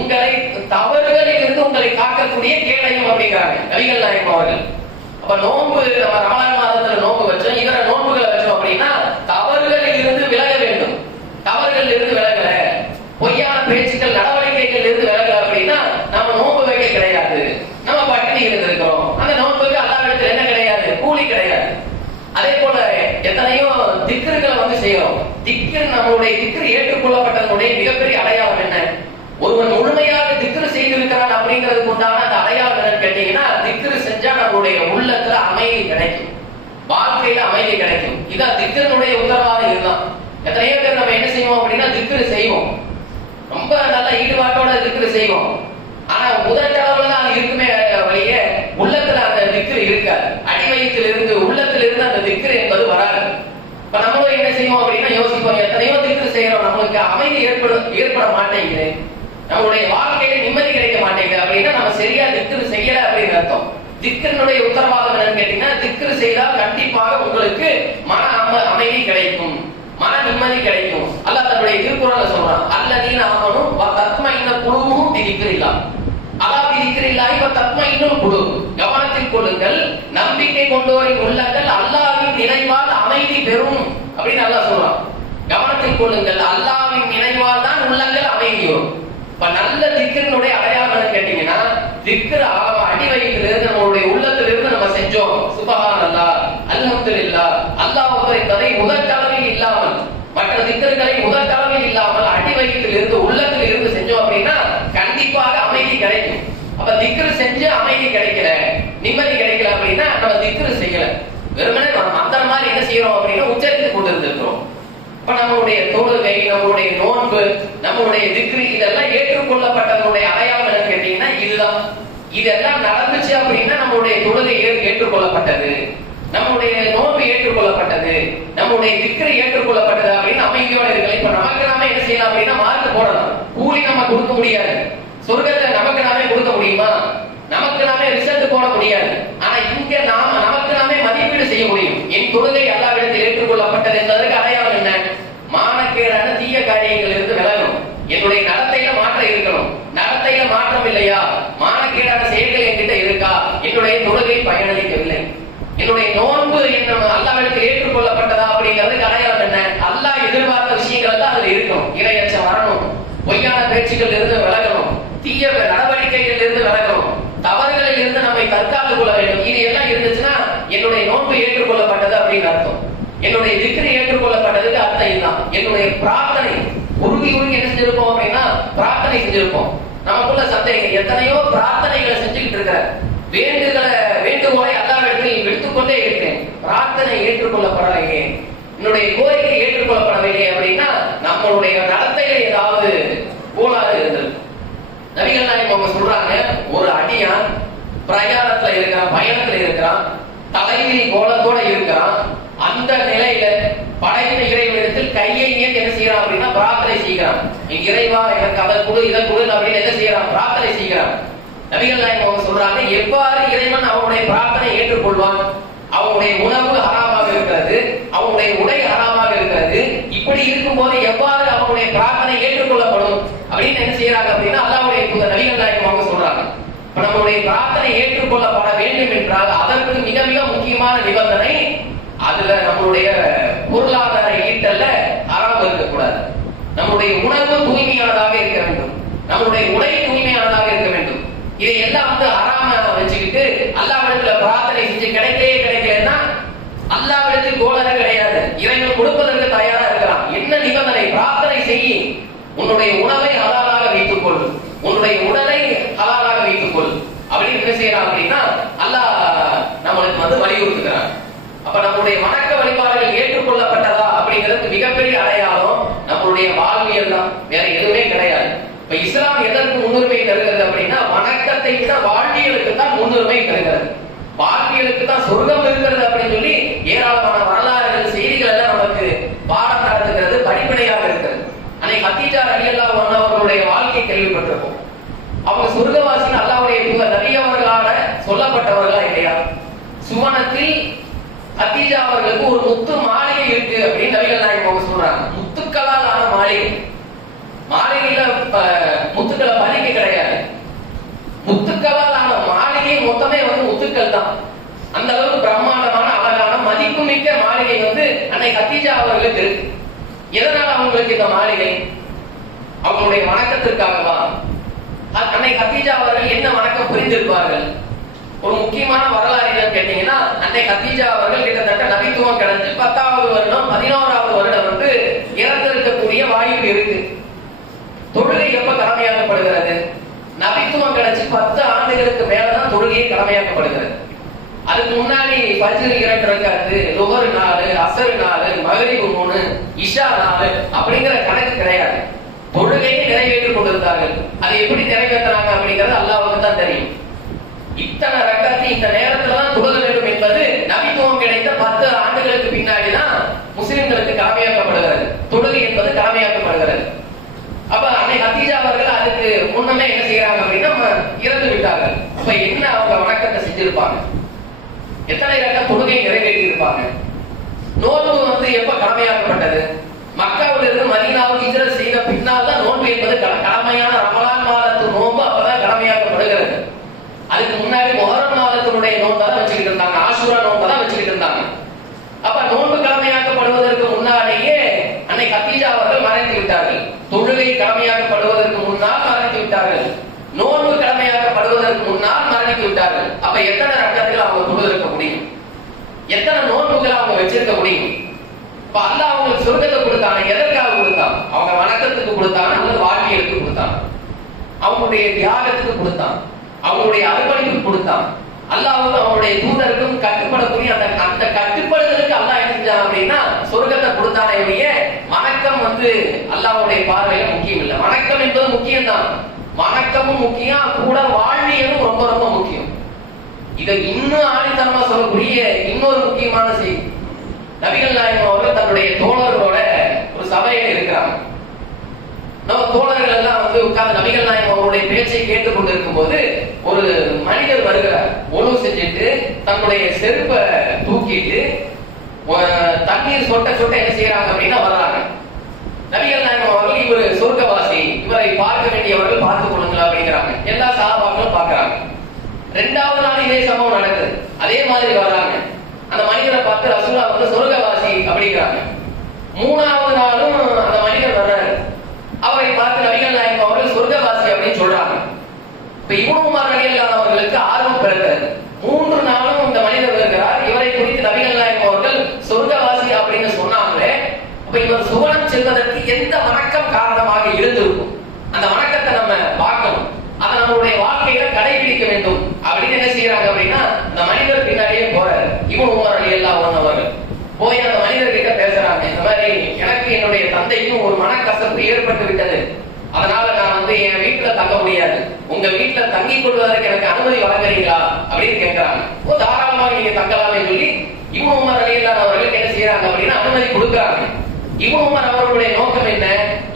உங்களை தவறுகளில் இருந்து உங்களை காக்கக்கூடிய கேடயம் அப்படிங்கிறாங்க நபிகள் நாயகம் அவர்கள். அப்ப நோன்பு நம்ம ரமலான் மாதத்துல நோன்பு வச்சோம், இதர நோன்புகளை வச்சோம் அப்படின்னா தவறுகளில் இருந்து விலக வேண்டும். தவறுகளில் இருந்து விலகல, பொய்யான பேச்சுக்கள் நடவடிக்கைகள் இருந்து விலகல அப்படின்னா நம்ம நோன்பு வைக்க கிடையாது, நம்ம பட்டினி இருந்திருக்கிறோம். அந்த நோன்புக்கு அல்லாஹ்விடத்தில் என்ன கிடையாது? கூலி கிடையாது. அதே போல எத்தனையோ திக்ருகளை வந்து செய்யறோம். திக்ரு, நம்மளுடைய திக்ரு ஏற்றுக்கொள்ளப்பட்டதனுடைய மிகப்பெரிய அடையாளம் என்ன? ஒருவன் முழுமையாக திக்ரு செய்திருக்கிறான் அப்படிங்கிறதுக்கு உண்டான அந்த அடையாளம் என்னன்னு கேட்டீங்கன்னா திக்ரு செஞ்சா நம்மளுடைய உள்ளத்துல அமைதி கிடைக்கும், வாழ்க்கையில அமைதி கிடைக்கும். இதான் திக்ருனுடைய உத்தரவாதம். இதுதான். எத்தனையோ பேர் நம்ம என்ன செய்வோம் அப்படின்னா திக்ரு செய்வோம், ரொம்ப நல்ல ஈடுபாட்டோட திக்ரு செய்வோம். ஆனா முதற்கடவுல தான் அது இருக்குமே வழியே உள்ளத்துல அந்த திக்ரு இருக்காது. அடிவயத்திலிருந்து உள்ளத்திலிருந்து அந்த திக்ரு என்பது வராது. இப்ப நம்மளும் என்ன செய்வோம் அப்படின்னா யோசிப்போம், எத்தனையோ திக்ரு செய்யறோம், நம்மளுக்கு அமைதி ஏற்பட மாட்டேங்குது, நம்மளுடைய வாழ்க்கையில நிம்மதி கிடைக்க மாட்டேங்குது அப்படின்னா நம்ம சரியா திக்ரு செய்யல அப்படின்னு அர்த்தம். திக்ருனுடைய உத்தரவாதம் என்னன்னு கேட்டீங்கன்னா திக்ரு செய்தால் கண்டிப்பாக உங்களுக்கு மன அமைதி கிடைக்கும், மன நிம்மதி கிடைக்கும். அல்லாஹ் தன்னுடைய திருக்குறள்ல சொல்றான், அல்லதீன ஆமனு வ தத்மைன குலூபுஹும் பிதிக்ரில்லாஹ் அலா பிதிக்ரில்லாஹி வ தத்மைனுல் குலூப். கவனத்தில் கொள்ளுங்கள், நம்பிக்கை கொண்டோரின் உள்ளங்கள் அல்லாஹ்வின் நினைவால் அமைதி பெறும் அப்படின்னு அல்லாஹ் சொல்றான். கவனத்தில் கொள்ளுங்கள், அல்லாஹ்வின் நினைவால் தான் உள்ளங்கள் அமைதி வரும். இப்ப நல்ல திக்ரினுடைய அடையாளம் கேட்டீங்கன்னா திக்ர் அடிவயத்திலிருந்து நம்மளுடைய உள்ளத்திலிருந்து நம்ம செஞ்சோம், சுப்ஹானல்லாஹ், அல்ஹம்துலில்லாஹ், அல்லாஹ் அக்பர் என்பதை முதற்கலவில் இல்லாமல் மற்ற திக்கர்களை முதற்களவில் இல்லாமல் அடி வயிற்றில் இருந்து உள்ளத்தில் இருந்து செஞ்சோம் அப்படின்னா கண்டிப்பாக அமைதி கிடைக்கும். அப்ப திக்ரு செஞ்சு அமைதி கிடைக்கல, நிம்மதி கிடைக்கல அப்படின்னா நம்ம திக்ரு செய்யல, வெறுமனே அந்த மாதிரி என்ன செய்யறோம் அப்படின்னா உச்சரித்து கொண்டு இருந்திருக்கிறோம். இப்ப நம்மளுடைய தொழுகை, நம்மளுடைய நோன்பு, நம்மளுடைய திக்ரு இதெல்லாம் ஏற்றுக்கொள்ளப்பட்டதனுடைய அடையாளம் என்னன்னு கேட்டீங்கன்னா இதுதான். இதெல்லாம் நடந்துச்சு அப்படின்னா நம்மளுடைய தொழுகை ஏற்றுக்கொள்ளப்பட்டது, நம்முடைய நோன்பு ஏற்றுக்கொள்ளப்பட்டது, நம்முடைய திக்ரு ஏற்றுக்கொள்ளப்பட்டது அப்படின்னு அமைதியோட இருக்கலாம். இப்ப நமக்கு நாம என்ன செய்யலாம் அப்படின்னா மார்க் போடலாம். கூலி நம்ம கொடுக்க முடியாது, சொர்க்கத்தை நமக்கு நாமே கொடுக்க முடியுமா? நமக்கு நாமே ரிசல்ட் போட முடியாது. ஆனா இங்க நாம நமக்கு நாமே மதிப்பீடு செய்ய முடியும். என் தொழுகை அல்லாஹ்விடத்தில் ஏற்றுக்கொள்ளப்பட்டது என்பதற்கு அடையாளம் என்ன? மானக்கேடான தீய காரியங்கள் இருந்து விலகணும், என்னுடைய நடத்தையில மாற்றம் இருக்கணும். நடத்தையில மாற்றம் இல்லையா, மானக்கேடான செயல்கள் என்கிட்ட இருக்கா, என்னுடைய தொழுகை பயனளிக்கவில்லை. என்னுடைய நோன்பு என்ன அல்லாஹ்விடத்தில் ஏற்றுக்கொள்ளப்பட்டதா அப்படிங்கிறதுக்கு அடையாளம் என்ன? அல்லாஹ் எதிர்பார்த்த விஷயங்கள் எல்லாம் அதுல இருக்கணும். இறையச்சம் வரணும், பொய்யான பேச்சுக்கள் இருந்து விலகணும், தீய நடவடிக்கைகள் இருந்து விலகணும், தவறுகளில் இருந்து நம்மை தற்காத்துக் கொள்ள வேண்டும். இது எல்லாம் இருந்துச்சுன்னா என்னுடைய நோன்பு ஏற்றுக்கொள்ளப்பட்டது அப்படின்னு அர்த்தம். என்னுடைய திக்ரு ஏற்றுக்கொள்ளப்பட்டதுக்கு அர்த்தம் இதுதான். என்னுடைய பிரார்த்தனை உருகி என்ன செஞ்சிருப்போம் அப்படின்னா பிரார்த்தனை செஞ்சிருப்போம். நமக்குள்ள சந்தேகம், எத்தனையோ பிரார்த்தனைகளை செஞ்சுக்கிட்டு இருக்கிற வேண்டுகோளை அல்லாஹ்விடத்தில் விடுத்துக்கொண்டே இருக்கேன், பிரார்த்தனை ஏற்றுக்கொள்ளப்படலையே, என்னுடைய கோரிக்கை ஏற்றுக்கொள்ளப்படவில்லை அப்படின்னா நம்மளுடைய நடத்தையில ஏதாவது கோளாறு இருந்தது. நபிகள் நாயகம் அவங்க சொல்றாங்க, ஒரு அடியான் பிரயாணத்துல இருக்கிறான், பயணத்துல இருக்கிறான், தலையில் கோலத்தோட இருக்கிறான், அந்த நிலையில படைத்த இறைவனிடத்தில் கையை ஏன் என்ன செய்யறான் அப்படின்னா பிரார்த்தனை செய்கிறான். இறைவா எனக்கு அதை கொடு இதை கொடு அப்படின்னு என்ன செய்யறான்? பிரார்த்தனை செய்கிறான். நபிகள் நாயகம் அவங்க சொல்றாங்க, எவ்வாறு இறைவன் அவனுடைய பிரார்த்தனை ஏற்றுக்கொள்வான்? அவனுடைய உணவு ஹராமாக இருக்கிறது, அவனுடைய உடை ஹராமாக இருக்கிறது. இப்படி இருக்கும் போது எவ்வாறு அவனுடைய பிரார்த்தனை ஏற்றுக்கொள்ளப்படும் அப்படின்னு என்ன செய்யறாங்க அப்படின்னா அல்லாஹ்வுடைய தூதர் நபிகள் நாயகம் அவங்க சொல்றாங்க. இப்ப நம்மளுடைய பிரார்த்தனை ஏற்றுக்கொள்ளப்பட வேண்டும் என்றால் அதற்கு மிக மிக முக்கியமான நிபந்தனை, அதுல நம்மளுடைய பொருளாதார ஈட்டல்ல ஹராம் இருக்கக்கூடாது, நம்முடைய உணவு தூய்மையானதாக இருக்க வேண்டும், நம்மளுடைய உடை தூய்மையானதாக இருக்க வேண்டும். இதை எல்லாம் ஹராம வச்சுக்கிட்டு அல்லாஹ்விடத்துல பிரார்த்தனை செஞ்சு கிடைக்கலன்னா அல்லாஹ்விடத்தில் கோளாறு கிடையாது, இறைவன் கொடுப்பதற்கு தயாரா இருக்கிறான். என்ன நிபந்தனை? பிரார்த்தனை செய்யி, உன்னுடைய உணவை ஹலாலாக வைத்துக் கொள், உன்னுடைய உடலை ஹலாலாக வைத்துக் கொள் அப்படின்னு என்ன செய்யறான் அப்படின்னா அல்லாஹ் நம்மளுக்கு வலியுறுத்துகிறான். அப்ப நம்முடைய வணக்க வழிபாடுகள் ஏற்றுக்கொள்ளப்பட்டதா அப்படிங்கிறதுக்கு மிகப்பெரிய அடையாளம் நம்மளுடைய வாழ்வியல் தான், வேற எதுவுமே கிடையாது. இப்ப இஸ்லாம் எதற்கு முன்னுரிமை தருகிறது அப்படின்னா வணக்கத்தை விட வாழ்வியலுக்கு தான் முன்னுரிமை தருகிறது. வாழ்வியலுக்கு தான் சொர்க்கம் இருக்கிறது அப்படின்னு சொல்லி ஏராளமான வரலாறுகள் செய்திகள் எல்லாம் நமக்கு பாடம் நடத்துகிறது, படிப்பனையாக இருக்கிறது. அன்னைக்கு கத்தீஜா ரலியல்லாஹு அன்ஹா அவர்களுடைய வாழ்க்கை கேள்விப்பட்டிருப்போம். அவங்க சொர்க்கவாசிகள் அல்லாஹ்வுடைய தூதர் நபி அவர்களால சொல்லப்பட்டவர்களா இல்லையா? சுவனத்தில் கத்தீஜா அவர்களுக்கு ஒரு முத்து மாளிகை இருக்கு அப்படின்னு நபிகள் நாயகம் அவங்க சொல்றாங்க. முத்துக்களால் ஆன மாளிகை, மாளிகையில முத்துக்களை பதிக்க கிடையாது, முத்துக்களால் ஆன மாளிகை மொத்தமே முத்துக்கள் தான். அந்த அளவுக்கு பிரம்மாண்டமான அழகான மதிப்புமிக்க மாளிகை அன்னை கத்தீஜா அவர்களுக்கு இருக்கு. எதனால அவங்களுக்கு இந்த மாளிகை? அவங்களுடைய வணக்கத்திற்காகவா? அன்னை கத்தீஜா அவர்கள் என்ன வணக்கம் புரிந்திருப்பார்கள்? ஒரு முக்கியமான வரலாறு என்னன்னு கேட்டீங்கன்னா அன்னை கத்தீஜா அவர்கள் கிட்டத்தட்ட நபித்துவம் கிடைச்சு 10வது வருடம் 11வது வருடம் இறந்திருக்கக்கூடிய வாய்ப்பு இருக்கு. தொழுகை எப்ப கடமையாக்கப்படுகிறது? நபித்துவம் கிடைச்சு 10 ஆண்டுகளுக்கு மேலதான் தொழுகையை கடமையாக்கப்படுகிறது. அதுக்கு முன்னாடி ஃபஜ்ர் 2 ரக்காத்து, லுஹர் 4, அஸ்ர் 4, மக்ரிப் 3, இஷா 4 அப்படிங்கிற கணக்கு கிடையாது. தொழுகையை நிறைவேற்றிக் கொண்டிருந்தார்கள். அதை எப்படி நிறைவேற்றாங்க அப்படிங்கிறது அல்லாஹ்வுக்கு தான் தெரியும். இத்தனை ரக்காத்து இந்த நேரத்துல தான் தொழுக வேண்டும் என்பது நபித்துவம் கிடைத்த 10 ஆண்டுகளுக்கு பின்னாடிதான் முஸ்லிம்களுக்கு கடமையாக்கப்படுகிறது. தொழுகை என்பது கடமையாக்கப்படுகிறது. அப்ப அன்னை கத்தீஜா அவர்கள் அதுக்கு முன்னமே என்ன செய்யறாங்க அப்படின்னா இறந்து விட்டார்கள். அப்ப என்ன அவங்க வணக்கத்தை செஞ்சிருப்பாங்க? எத்தனை ரக்காத் தொழுகை நிறைவேற்றி இருப்பாங்க? நோன்பு எப்ப கடமையாக்கப்பட்டது? மக்காவிலிருந்து மதீனாவுக்கு ஹிஜ்ரத் செய்த பின்னால் தான் நோன்பு என்பது கடமையான ரமலான் மாதத்து நோன்பு அப்பதான் கடமையாக்கப்படுகிறது. அதுக்கு முன்னாடி முஹர்ரம் மாதத்தினுடைய நோன்பை வச்சுக்கிட்டு இருந்தாங்க, ஆஷூரா நோன்பை தான் வச்சுக்கிட்டு இருந்தாங்க. அப்ப நோன்பு கடமையாக்கப்படுவதற்கு முன்னாலேயே அன்னை கத்தீஜா அவர்கள் மறைத்து விட்டார்கள். தொழுகை கடமையாக்கப்படுவதற்கு முன்னால் மறைத்து விட்டார்கள், நோன்பு கடமையாக்கப்படுவதற்கு முன்னால் மரணித்து விட்டார்கள். அப்ப எத்தனை ரக்காத்துகள் அவங்க தொழுதிருக்க முடியும்? எத்தனை நோன்புகள் அவங்க வச்சிருக்க முடியும்? இப்ப அல்லாஹ் அவங்களுக்கு சொர்க்கத்தை கொடுத்தாங்க, எதற்காக கொடுத்தான்? அவங்க வணக்கத்துக்கு கொடுத்தாங்க அல்லது வாழ்க்கைக்கு கொடுத்தாங்க? அவங்களுடைய தியாகத்துக்கு கொடுத்தான், அவங்களுடைய அர்ப்பணிப்பு கொடுத்தான். அல்லாஹ்வும் அவங்களுடைய தூதருக்கும் கட்டுப்படக்கூடிய அந்த கட்டுப்படுதலுக்கு அல்லாஹ் என்ன செஞ்சான் அப்படின்னா சொர்க்கத்தை கொடுத்தானே ஒழிய வணக்கம் அல்லாஹ்வுடைய பார்வையில முக்கியம் இல்லை. வணக்கம் என்பது முக்கியம் தான், வணக்கமும் முக்கியம், கூட வாழ்வியலும் ரொம்ப ரொம்ப முக்கியம். இதை இன்னும் ஆணித்தனமா சொல்லக்கூடிய இன்னொரு முக்கியமான செய்தி, நபிகள் நாயகம் அவர்கள் தன்னுடைய தோழர்களோட ஒரு சபையில இருக்கிறாங்க. நம்ம தோழர்கள் எல்லாம் உட்கார்ந்து நபிகள் நாயகம் அவருடைய பேச்சை கேட்டுக் கொண்டிருக்கும் போது ஒரு மனிதர் வருகிறார். ஒழு செஞ்சுட்டு தன்னுடைய செருப்பை தூக்கிட்டு தண்ணீர் சொட்ட சொட்ட என்ன செய்யறாங்க அப்படின்னா வர்றாங்க. நபிகள் நாயகம் அவர்கள் இவர் சொர்க்கவாசி, இவரை பார்க்க வேண்டியவர்கள் பார்த்துக் கொள்ளுங்களா அப்படிங்கிறாங்க. எல்லா சஹாபாக்களும் பார்க்கறாங்க. இரண்டாவது நாள் இதே சம்பவம் நடக்குது, அதே மாதிரி வர்றாங்க. அந்த மனிதரை பார்த்து ரசூலுல்லாஹ் சொர்க்கவாசி அப்படிங்கிறாங்க. மூணாவது நாளும் அந்த மனிதர் வர்றாரு, அவரை பார்த்து நபிகள் நாயகம் அவர்கள் சொர்க்கவாசி அப்படின்னு சொல்றாங்க. இப்ப இப்னு உமர் ரலியல்லாஹு அவர்களுக்கு ஆர்வம் பிறக்கிறது. 3 நாளும் இந்த மனிதர் வருகிறார், இவரை குறித்து நபிகள் நாயகம் அவர்கள் சொர்க்கவாசி அப்படின்னு சொன்னாங்களே, அப்ப இவர் சுவனம் செல்வதற்கு எந்த வணக்கம் காரணமாக இருந்திருக்கும்? அந்த வணக்கத்தை நம்ம பார்க்கணும், அதை நம்மளுடைய வாழ்க்கையில கடைபிடிக்க வேண்டும் அப்படின்னு என்ன செய்யறாங்க அப்படின்னா இந்த மனிதர் பின்னாடியே போறாரு. இப்னு உமர் ரலியல்லாஹு அவர்கள் போய் அந்த மனிதர் கிட்ட பேசுறாங்க. இந்த மாதிரி எனக்கு என்னுடைய தந்தைக்கும் ஒரு மனக்கசப்பு ஏற்பட்டு விட்டது, அதனால நான் என் வீட்டுல தங்க முடியாது, உங்க வீட்டுல தங்கிக் கொள்வதற்கு எனக்கு அனுமதி வழங்குறீங்களா அப்படின்னு கேட்கிறாங்க. தாராளமாக நீங்க தங்கலாமே சொல்லி இப்னு உமர் ரலியல்லாஹு அவர்களுக்கு என்ன செய்யறாங்க அப்படின்னா அனுமதி கொடுக்குறாங்க. இப்னு உமர் அவர்களுடைய நோக்கம் என்ன?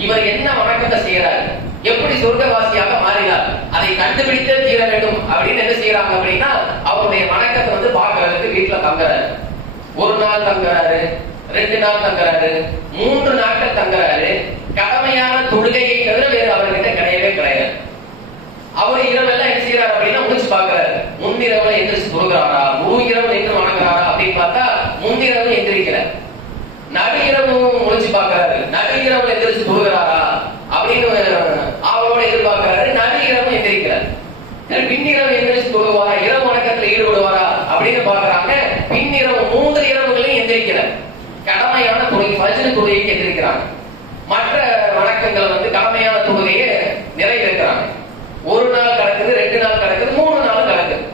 இவர் என்ன வணக்கத்தை செய்யறாரு, எப்படி சொர்க்கவாசியாக மாறினார், அதை கண்டுபிடித்தே தீர வேண்டும் அப்படின்னு என்ன செய்யறாங்க அப்படின்னா அவருடைய வணக்கத்தை பார்க்கறதுக்கு வீட்டுல தங்குறாரு. 1 நாள் தங்குறாரு, 2 நாள் தங்குறாரு, 3 நாட்கள் தங்குறாரு. கடமையான தொழுகையை தவிர வேறு அவர்கிட்ட கிடையவே கிடையாது. அவர் இரவெல்லாம் என்ன செய்யறாரு அப்படின்னா முடிச்சு பாக்குறாரு. முன்னிரவுல எந்திரிச்சு தொழுகிறாரா, முழு இரவு என்று வணங்குறாரா அப்படின்னு பார்த்தா முன்னிரவு எந்திரிக்கல. நடு இரவும் முடிச்சு பாக்குறாரு, நடு இரவுல எந்திரிச்சு தொழுகிறாரா அப்படின்னு அவரோட எதிர்பார்க்கிறாரு. நடு இரவும் எந்திரிக்கிறார். பின்னிரவு எந்திரிச்சு தொழுவாரா, இரவு வணக்கத்துல ஈடுபடுவாரா அப்படின்னு பாக்குறாங்க. பின்னிரவு 3 இரவுகளையும் எந்திரிக்கிறார். கடமையான தொழுகை ஃபஜ்ர் தொழுகைக்கு எந்திரிக்கிறாங்க. மற்ற வணக்கங்களை கடமையான தொழுகையை நிறைவேற்றாங்க. 1 நாள் கடக்குது, 2 நாள் கடக்குது, 3 நாள் கடக்குது.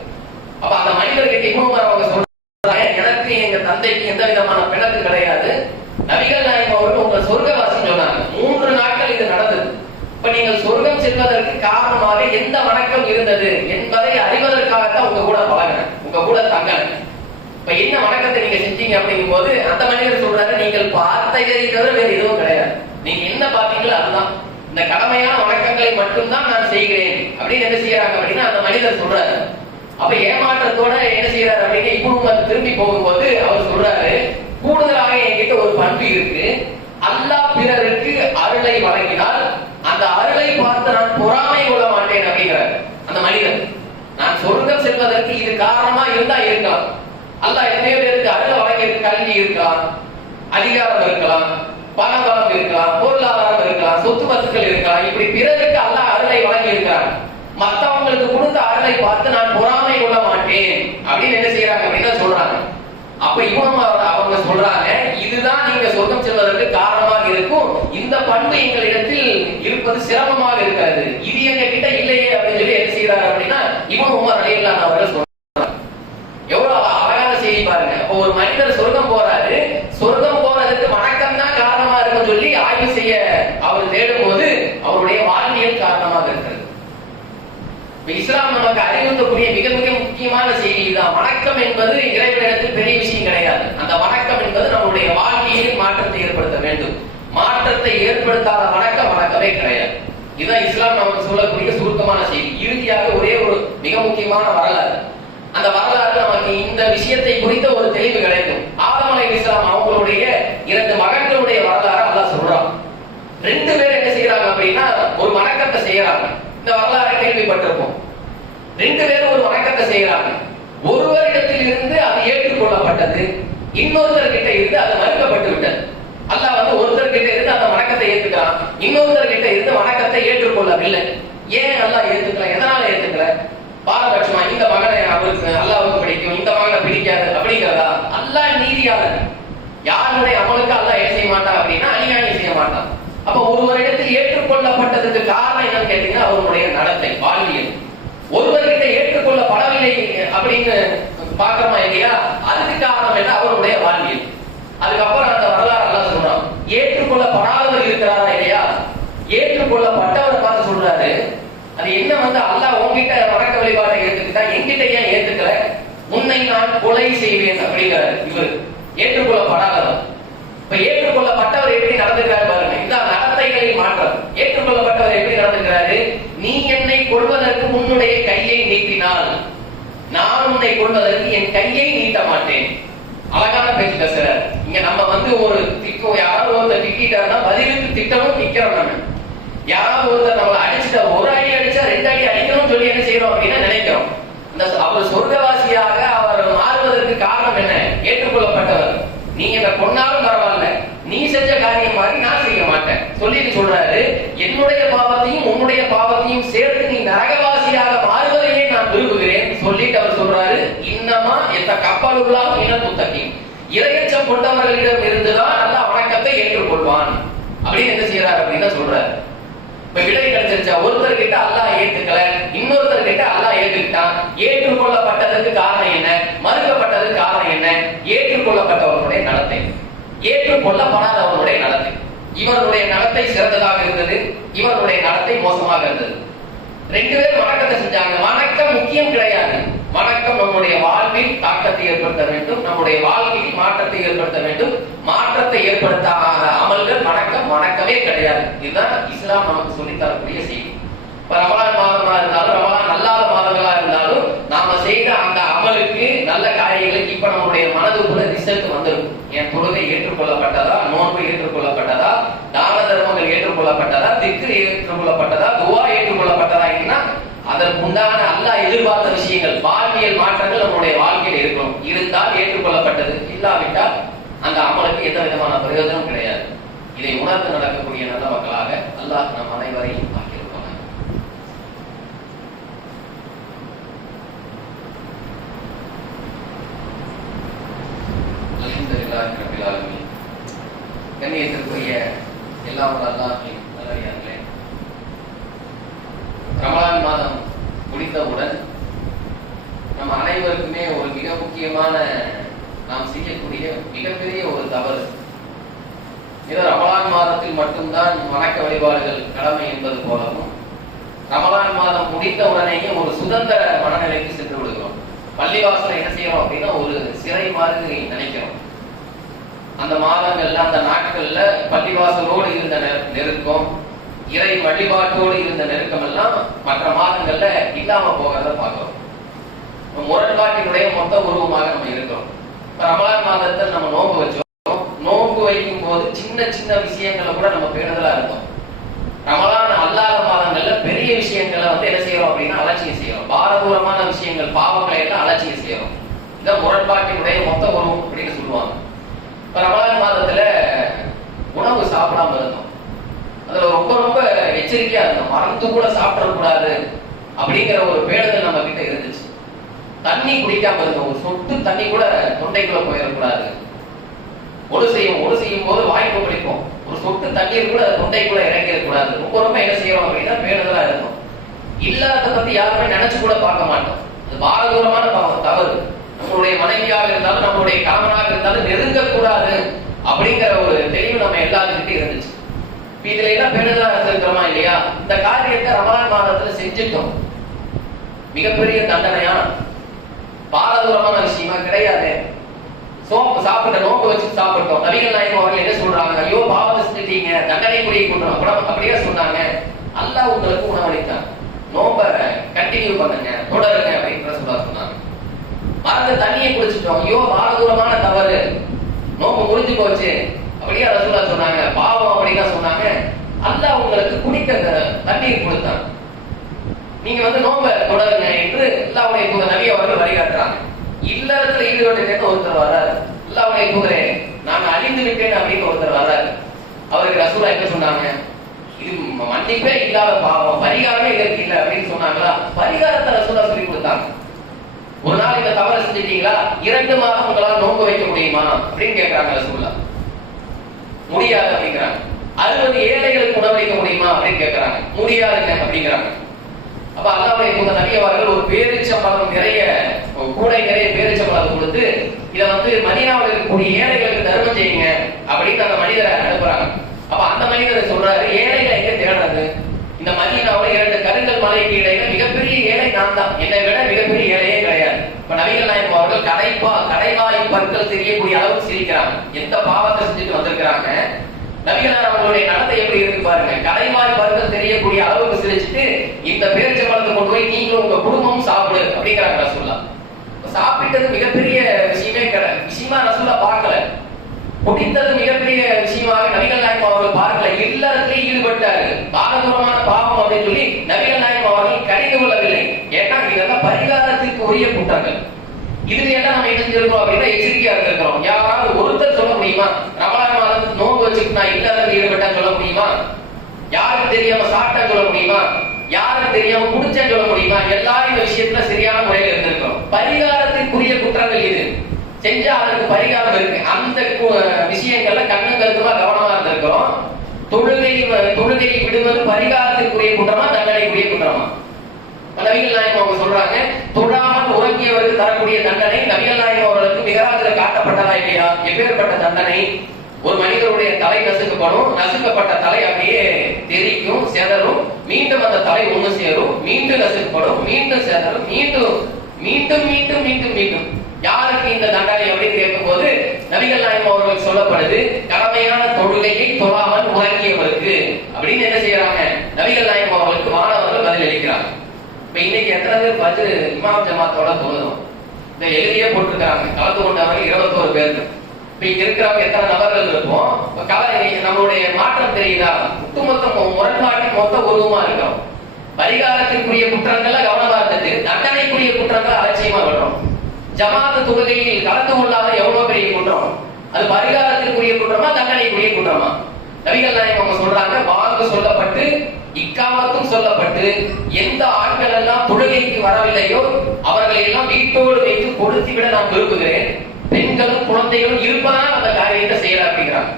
அப்ப அந்த மனிதர்கிட்ட இப்னு உமர் அவங்க சொல்றாங்க, எனக்கு எங்க தந்தைக்கு எந்த விதமான பிணக்கு கிடையாது, நபிகள் நாயகம் அவர்கள் உங்க சொர்க்கவாசின்னு சொன்னாங்க. 3 நாட்கள் இது நடந்தது. இப்ப நீங்கள் சொர்க்கம் செல்வதற்கு காரணமாக எந்த வணக்கம் இருந்தது என்பதை அறிவதற்காகத்தான் உங்க கூட பழகினேன், உங்க கூட தங்கினேன். இப்ப என்ன வணக்கத்தை நீங்க செஞ்சீங்க அப்படிங்கும் போது அந்த மனிதர் சொல்றாரு, நீங்கள் பார்த்ததை தவிர வேறு எதுவும் கிடையாது, நீங்க என்ன பார்த்தீங்களோ அதுதான், இந்த கடமையான வணக்கங்களை மட்டும்தான் நான் செய்கிறேன் அப்படின்னு என்ன செய்யறாங்க அப்படின்னா அந்த மனிதர் சொல்றாரு. அப்ப ஏமாற்றத்தோட என்ன செய்யறாரு அப்படின்னா இப்னு உமர் திரும்பி போகும்போது அவர் சொல்றாரு, கூடுதலாக என்கிட்ட ஒரு பண்பு இருக்கு, அல்லாஹ் பிறருக்கு அருளை வழங்கினால் அந்த அருளை பார்த்து நான் பொறாமை கொள்ள மாட்டேன் அப்படிங்கிறார் அந்த மனிதர். நான் சொர்க்கம் செல்வதற்கு இது காரணமா இருந்தா இருக்கலாம், அல்லாஹ் எத்தனையோ பேருக்கு அருளை வழங்கி கல்வி இருக்கலாம், அதிகாரம் இருக்கலாம், பணபலம் இருக்கலாம், பொருளாதாரம் இருக்கலாம், சொத்து பத்துக்கள் இருக்கலாம், இப்படி பிறருக்கு அல்லாஹ் அருளை வழங்கி இருக்கிறார். மற்றவங்களுக்கு கொடுத்த அருளை பார்த்து நான் பொறாமை கொள்ள மாட்டேன் அப்படின்னு என்ன செய்யறாங்க அப்படின்னு சொல்றாங்க. அப்ப இவங்க அவங்க சொல்றாங்க, இதுதான் நீங்க சொர்க்கம் செல்வதற்கு காரணமாக இருக்கும், இந்த பண்பு எங்களிடத்தில் இருப்பது சிரமமாக இருக்காது, இது எங்க கிட்ட இல்லையே அப்படின்னு சொல்லி என்ன செய்யறாரு அப்படின்னா இப்னு உமர் ரலியல்லாஹு அவர்கள் சொல்றாங்க. எவ்வளவு அழகான செய்தி பாருங்க. அப்ப ஒரு மனிதர் சொர்க்கம் போறாரு, சொர்க்கம் போறதுக்கு வணக்கம் தான் காரணமா இருக்குன்னு சொல்லி ஆய்வு செய்ய அவர் தேடும் போது அவருடைய வாழ்வியல் காரணமாக இருக்கிறது. இஸ்லாம் நமக்கு அறிவுறுத்தக்கூடிய மிக மிக முக்கியமான செய்தி தான். வணக்கம் என்பது இறைவனிடத்தில் பெரிய விஷயம் கிடையாது. அந்த வணக்கம் என்பது நம்முடைய வாழ்க்கையில் மாற்றத்தை ஏற்படுத்த வேண்டும். மாற்றத்தை ஏற்படுத்தாத வணக்கம் வணக்கமே கிடையாது. இதுதான் இஸ்லாம் நமக்கு சொல்லக்கூடிய சுருக்கமான செய்தி. இறுதியாக ஒரே ஒரு மிக முக்கியமான வரலாறு, அந்த வரலாறு நமக்கு இந்த விஷயத்தை குறித்த ஒரு தெளிவு கிடைக்கும். ஆதம் அலைஹிஸ்ஸலாம் அவங்களுடைய 2 மகன்களுடைய வரலாறு அல்லாஹ் சொல்றான். 2 பேர் என்ன செய்யறாங்க அப்படின்னா ஒரு வணக்கத்தை செய்யறாங்க. இந்த வரலாறை கேள்விப்பட்டிருப்போம். 2 பேரும் ஒரு வணக்கத்தை செய்யறாங்க. ஒருவரிடத்தில் இருந்து அது ஏற்றுக்கொள்ளப்பட்டது, இன்னொருத்தர் கிட்ட இருந்து அது மறுக்கப்பட்டு விட்டது. அல்லாஹ் ஒருத்தர் கிட்ட இருந்து அந்த வணக்கத்தை ஏற்றுக்கிறான், இன்னொருத்தர் கிட்ட இருந்து வணக்கத்தை ஏற்றுக்கொள்ளவில்லை. ஏன் அல்லாஹ் ஏற்றுக்கல, எதனால ஏற்றுக்கல? பாரபட்சமா இந்த மகனை அவருக்கு அல்லாஹ்வுக்கு பிடிக்கும், இந்த மகனை பிடிக்காது அப்படிங்கிறதா? அல்லாஹ் நீதியாளர். யாருடைய அமலுக்கு அல்லாஹ் என்ன செய்ய மாட்டான் அப்படின்னா அநியாயம் செய்ய மாட்டான். அப்ப ஒருவரிடத்தில் ஏற்றுக்கொள்ளப்பட்டதுக்கு காரணம் என்னன்னு கேட்டீங்கன்னா அவருடைய நடத்தை, வாழ்வியல். ஒருவர்கிட்ட ஏற்றுக்கொள்ளப்படவில்லை அப்படின்னு பாக்கிறோமா இல்லையா, அதுக்கு காரணம் என்ன? அவருடைய வாழ்வியல். அதுக்கப்புறம் அந்த வரலாறு எல்லாம் சொல்றான். ஏற்றுக்கொள்ளப்படாதவர் இருக்கிறாரா இல்லையா, ஏற்றுக்கொள்ளப்பட்டவர் பார்த்து சொல்றாரு, அது என்ன வந்து அல்லாஹ் உங்ககிட்ட வணக்க வழிபாட்டை ஏற்றுக்கிட்டா என்கிட்ட ஏன் ஏத்துக்கல, உன்னை நான் கொலை செய்வேன் அப்படிங்கிறாரு. இவர் ஏற்றுக்கொள்ளப்படாதவர். இப்ப ஏற்றுக்கொள்ளப்பட்டவர் எப்படி நடந்துக்கிறார் பாருங்க, இந்த நடத்தைகளில் மாற்றம். ஏற்றுக்கொள்ளப்பட்டவர் எப்படி நடந்துக்கிறாரு, நீ என்னை கொள்வதற்கு உன்னுடைய கையை நீட்டினால் நான் உன்னை கொள்வதற்கு என் கையை நீட்ட மாட்டேன். அழகான பேச்சு பேசுறாரு. இங்க நம்ம வந்து ஒரு திட்டம், யாராவது ஒருத்தர் திட்டாருன்னா பதிலுக்கு திட்டமும் நிக்கிறோம். நம்ம யாராவது ஒருத்தர் நம்மளை அடிச்சுட்டா, ஒரு அடி அடிச்சா 2 அடி அடிக்கணும்னு சொல்லி என்ன செய்யறோம் அப்படின்னா நினைக்கிறோம். அந்த அவர் சொர்க்கவாசியாக அவர் மாறுவதற்கு காரணம் என்ன? ஏற்றுக்கொள்ளப்பட்டவர். நீ என்ன கொன்னாலும் பரவாயில்ல, நீ செஞ்ச காரியம் மாதிரி நான் செய்ய மாட்டேன் சொல்லிட்டு சொல்றாரு. என்னுடைய பாவத்தையும் உன்னுடைய பாவத்தையும் சேர்த்து நீ நரகவாசியாக மாறுவதையே நான் விரும்புகிறேன் சொல்லிட்டு அவர் சொல்றாரு, இன்னமா எந்த கப்பலுள்ளாம் இன புத்தகி, இரையச்சம் கொண்டவர்களிடம் இருந்துதான் நல்ல வணக்கத்தை ஏற்றுக்கொள்வான் அப்படின்னு என்ன செய்யறாரு அப்படின்னு சொல்றாரு. இப்ப விடை கிடைச்சிருச்சா? ஒருத்தர் கிட்ட அல்லாஹ் ஏத்துக்கல, இன்னொருத்தர் கிட்ட அல்லாஹ் ஏத்துக்கிட்டான். ஏற்றுக்கொள்ளப்பட்டதற்கு காரணம் என்ன, மறுக்கப்பட்டதற்கு காரணம் என்ன? ஏற்றுக்கொள்ளப்பட்டவர்களுடைய நடத்தை, ஏற்றுக்கொள்ளப்படாதவர்களுடைய நடத்தை. இவருடைய நடத்தை சிறந்ததாக இருந்தது, இவருடைய நடத்தை மோசமாக இருந்தது. 2 பேர் வணக்கத்தை செஞ்சாங்க. வணக்கம் முக்கியம் கிடையாது. வணக்கம் நம்முடைய வாழ்வில் தாக்கத்தை ஏற்படுத்த வேண்டும், நம்முடைய வாழ்க்கையில் மாற்றத்தை ஏற்படுத்த வேண்டும். மாற்றத்தை ஏற்படுத்தாத அமல்கள் வணக்கமே கிடையாது. இதுதான் இஸ்லாம் நமக்கு சொல்லி தரக்கூடிய செய்தி. ரமலான் மாதமா இருந்தாலும், ரமலான் அல்லாத மாதங்களா இருந்தாலும், நாம செய்த அந்த அமலுக்கு, நல்ல காரியங்களுக்கு இப்ப நம்முடைய மனதுக்குள்ள ரிசல்ட் வந்திருக்கும். என் தொழுகை ஏற்றுக்கொள்ளப்பட்டதா, நோன்பு ஏற்றுக்கொள்ளப்பட்டதா, தான தர்மங்கள் ஏற்றுக்கொள்ளப்பட்டதா, திக்ரு ஏற்றுக்கொள்ளப்பட்டதா, துவா ஏற்றுக்கொள்ளப்பட்டதா, என்ன அதற்குண்டான அல்லாஹ் எதிர்பார்த்த விஷயங்கள், வாழ்வியல் மாற்றங்கள் நம்முடைய வாழ்க்கையில் இருக்கணும். இருந்தால் ஏற்றுக்கொள்ளப்பட்டது, இல்லாவிட்டால் அந்த அமலுக்கு எந்த விதமான பிரயோஜனம் கிடையாது. இதை உணர்ந்து நடக்கக்கூடிய நல்ல மக்களாக அல்லாஹ் நம் அனைவரையும் ஆக்கியிருப்பாங்க. அல்ஹம்துலில்லாஹி ரப்பில் ஆலமீன். கண்ணியத்திற்குரிய எல்லாம் அல்லாஹ்வின் நல்லடியார்களே, ரமலான் மாதம் முடிந்தவுடன் நம்ம அனைவருக்குமே ஒரு மிக முக்கியமான, நாம் செய்யக்கூடிய மிகப்பெரிய ஒரு தவறு. ஏதோ ரமலான் மாதத்தில் மட்டும்தான் வணக்க வழிபாடுகள் கடமை என்பது போலவும், ரமலான் மாதம் முடித்த உடனேயே ஒரு சுதந்திர மனநிலைக்கு சென்று விடுகிறோம். பள்ளிவாசலை என்ன செய்யறோம் அப்படின்னா ஒரு சிறை மாதிரி நினைக்கிறோம். அந்த மாதங்கள்ல, அந்த நாட்கள்ல பள்ளிவாசலோடு இருந்த நெருக்கம், இறை வழிபாட்டோடு இருந்த நெருக்கம் எல்லாம் மற்ற மாதங்கள்ல இல்லாம போகிறத பார்க்கிறோம். முரண்பாட்டினுடைய மொத்த உருவமாக நம்ம இருக்கிறோம். ரமலான் மாதத்தில் நம்ம நோன்பு வச்சோம். நோன்பு வைக்கும் போது சின்ன சின்ன விஷயங்களை கூட நம்ம பேணுதலா இருந்தோம். ரமலான் அல்லாத மாதங்கள்ல பெரிய விஷயங்களை வந்து என்ன செய்யறோம் அப்படின்னா அலட்சியம் செய்யறோம். பாரதூரமான விஷயங்கள், பாவங்களை எல்லாம் அலட்சியம் செய்யறோம். இந்த முரண்பாட்டினுடைய மொத்த உருவம் அப்படின்னு சொல்லுவாங்க. இப்ப ரமலான் மாதத்துல உணவு சாப்பிடாம இருந்தோம். அதுல ரொம்ப ரொம்ப எச்சரிக்கையா இருந்தோம். மறந்து கூட சாப்பிடக்கூடாது அப்படிங்கிற ஒரு பேணுதல் நம்ம கிட்ட இருந்துச்சு. தண்ணி குடிக்காம இருந்தோம். ஒரு சொட்டு தண்ணி கூட தொண்டைக்குள்ள போயிடக்கூடாது. ஒடு செய்யும் போது வாய்ப்பு பிடிப்போம். ஒரு சொட்டு தண்ணீர் கூட தொண்டைக்குள்ள இறங்கிடக்கூடாது. ரொம்ப ரொம்ப என்ன செய்யறோம் அப்படின்னா பேணுதலா இருந்தோம். இல்லாத பத்தி யாருமே நினைச்சு கூட பார்க்க மாட்டோம். அது பாரதூரமான தவறு. நம்மளுடைய மனைவியாக இருந்தாலும், நம்மளுடைய கணவனாக இருந்தாலும் நெருங்கக்கூடாது அப்படிங்கிற ஒரு தெளிவு நம்ம எல்லாத்துக்கிட்டே இருந்துச்சு. இதுல எல்லாம் பேணுதலா இருந்திருக்கிறோமா இல்லையா? இந்த காரியத்தை ரமலான் மாதத்துல செஞ்சுட்டோம். மிகப்பெரிய தண்டனையா, பாரதூரமான விஷயமா கிடையாது. சாப்பிட்ட நோம்பு வச்சு சாப்பிட்டோம். நபிகள் நாயகம் அவர்கள் என்ன சொல்றாங்க? ஐயோ பாவத்தை செஞ்சுட்டீங்க, தண்டனைக்குரிய குற்றம் அப்படியே சொன்னாங்க. அல்லாஹ் உங்களுக்கு உணவளித்தான், நோம்ப கண்டினியூ பண்ணுங்க, தொடருங்க அப்படின்னு சொன்னாங்க. மறந்து தண்ணியை குடிச்சிட்டோம், ஐயோ பாரதூரமான தவறு, நோம்பு முடிஞ்சு போச்சு அப்படியே ரசூலா சொன்னாங்க. பாவம் அப்படின்னா சொன்னாங்க. அல்லாஹ் உங்களுக்கு குடிக்க தண்ணீர் கொடுத்தான், நீங்க வந்து நோம்ப தொடருங்க என்று அல்லாஹ்வுடைய தூதர் நபி அவர்கள் வழிகாட்டுறாங்க. இல்லறத்துல ஈடுபட்டு ஒருத்தர் வர்றாரு. அல்லாஹ்வுடைய தூதரே, நான் அழிந்து விட்டேன் அப்படின்னு ஒருத்தர் வர்றாரு. அவருக்கு ரசூலா என்ன சொன்னாங்க? இது மன்னிப்பே இல்லாத பாவம், பரிகாரமே இதற்கு இல்லை அப்படின்னு சொன்னாங்களா? பரிகாரத்தை ரசூலா சொல்லி கொடுத்தாங்க. ஒரு நாள் இந்த தவறு செஞ்சிட்டீங்களா, 2 மாதம் உங்களால் நோன்பு வைக்க முடியுமா அப்படின்னு கேட்கிறாங்க ரசூலுல்லாஹ். முடியாது அப்படிங்கிறாங்க. 60 ஏழைகளுக்கு உணவளிக்க முடியுமா அப்படின்னு கேட்கிறாங்க. முடியாதுங்க அப்படிங்கிறாங்க. அப்ப அல்லாஹ்வுடைய தூதர் நபி அவர்கள் ஒரு பேரிச்சம்பழம் நிறைய, கூடை நிறைய பேரிச்சம்பழம் கொடுத்து, இதை மதீனாவில் இருக்கக்கூடிய ஏழைகளுக்கு தர்மம் செய்யுங்க அப்படின்னு அந்த மனிதரை அனுப்புறாங்க. அப்ப அந்த மனிதரை சொல்றாரு, ஏழைகளை எங்க தேடுறது? இந்த மதீனாவில் 2 கருங்கல் மலைக்கு இடையில மிகப்பெரிய ஏழை நான் தான், என்னை விட மிகப்பெரிய ஏழையே கிடையாது. இப்ப நபிகள் நாயகம் அவர்கள் கடைவாய் பற்கள் தெரியக்கூடிய அளவுக்கு சிரிக்கிறாங்க. எந்த பாவத்தை செஞ்சுட்டு வந்திருக்கிறாங்க, நபிகள் அவர்களுடைய நடத்தை எப்படி இருக்கு பாருங்க. கடைவாய் பற்கள் தெரியக்கூடிய அளவுக்கு சிரிச்சுட்டு, இந்த பேரிச்சம்பழத்தை கொண்டு போய் நீங்களும் உங்க குடும்பமும் சாப்பிடு அப்படிங்கிறாங்க ரசூலுல்லாஹ். சாப்பிட்டது மிகப்பெரிய விஷயமா ரசூலுல்லாஹ் பார்க்கல. குடித்தது மிகப்பெரிய விஷயமாக நபிகள் நாயகம் அவர்கள் பார்க்கல. இல்லறத்திலே ஈடுபட்டாரு. பாரதூரமான பாவம் அப்படின்னு சொல்லி நபிகள் நாயகம் அவர்கள் கடிந்து கொள்ளவில்லை. ஏன்னா இதெல்லாம் பரிகாரத்திற்கு உரிய குற்றங்கள். இதுல எல்லாம் நம்ம என்ன செஞ்சிருக்கோம் அப்படின்னா எச்சரிக்கையா இருந்திருக்கிறோம். யாராவது ஒருத்தர் சொல்ல முடியுமா, ரமலான் மாதம் நோன்பு வச்சுட்டு நான் இல்லறத்தில் ஈடுபட்டேன்னு சொல்ல முடியுமா? யாருக்கு தெரியாம சாப்பிட்டேன்னு சொல்ல முடியுமா? யாருக்கு தெரியாம குடிச்சேன்னு சொல்ல முடியுமா? எல்லாரும் இந்த விஷயத்துல சரியான முறையில் இருந்திருக்கிறோம். பரிகாரத்திற்குரிய குற்றங்கள் இது. செஞ்சா அதற்கு பரிகாரம் இருக்கு. அந்த விஷயங்கள்ல கண்ணு கருத்துமா கவனமா இருந்திருக்கிறோம். தொழுகை விடுவது பரிகாரத்திற்குரிய குற்றமா, தண்டனைக்குரிய குற்றமா? நபிகள் நாயகம் அவங்க சொல்றாங்க, தொழாமல் உறங்கியவருக்கு தரக்கூடிய தண்டனை நபிகள் நாயகம் அவர்களுக்கு மிகராஜில் காட்டப்பட்டதா இல்லையா? எப்பேற்பட்ட தண்டனை? ஒரு மனிதருடைய தலை நசுக்கப்படும். நசுக்கப்பட்ட தலை அப்படியே தெரிக்கும், செதறும். மீண்டும் அந்த தலை ஒண்ணு சேரும், மீண்டும் நசுக்கப்படும், மீண்டும் செதறும், மீண்டும் மீண்டும் மீண்டும் மீண்டும் மீண்டும். யாருக்கு இந்த தண்டனை அப்படின்னு கேட்கும் போது நபிகள் நாயகம் அவர்கள் சொல்லப்படுது, கடமையான தொழுகையை தொழாமல் உறங்கியவருக்கு அப்படின்னு என்ன செய்யறாங்க? நபிகள் நாயகம் அவர்களுக்கு மாணவர்கள் பதில் அளிக்கிறாங்க. இப்ப இன்னைக்கு எத்தனை பேர் ஃபஜ்ர் இமாம் ஜமாத்தோட தொழுதோம்? இந்த எழுதியே போட்டிருக்காங்க, கலந்து கொண்டவர்கள் 21 பேருக்கு. இப்ப இங்க இருக்கிறவங்க எத்தனை நபர்கள் இருப்போம்? நம்மளுடைய மாற்றம் தெரியுதா? ஒட்டுமொத்த முரண்பாட்டின் மொத்த உருவமா இருக்கிறோம். பரிகாரத்திற்குரிய குற்றங்கள்ல கவனமா இருந்துட்டு தண்டனைக்குரிய குற்றங்கள் அலட்சியமா விடுறோம். ஜமாத்து தொழுகையில் கலந்து கொள்ளாத எவ்வளவு பெரிய குற்றம்? அது பரிகாரத்திற்குரிய குற்றமா, தண்டனைக்குரிய குற்றமா? நபிகள் நாயகம் அவங்க சொல்றாங்க, வாக்கு சொல்லப்பட்டு இக்காமத்தும் சொல்லப்பட்டு எந்த ஆட்கள் எல்லாம் தொழுகைக்கு வரவில்லையோ அவர்களை எல்லாம் வீட்டோடு வைத்து கொடுத்து விட நான் விரும்புகிறேன். பெண்களும் குழந்தைகளும் இருப்பதால் அந்த காரியத்தை செய்யல அப்படிங்கிறாங்க.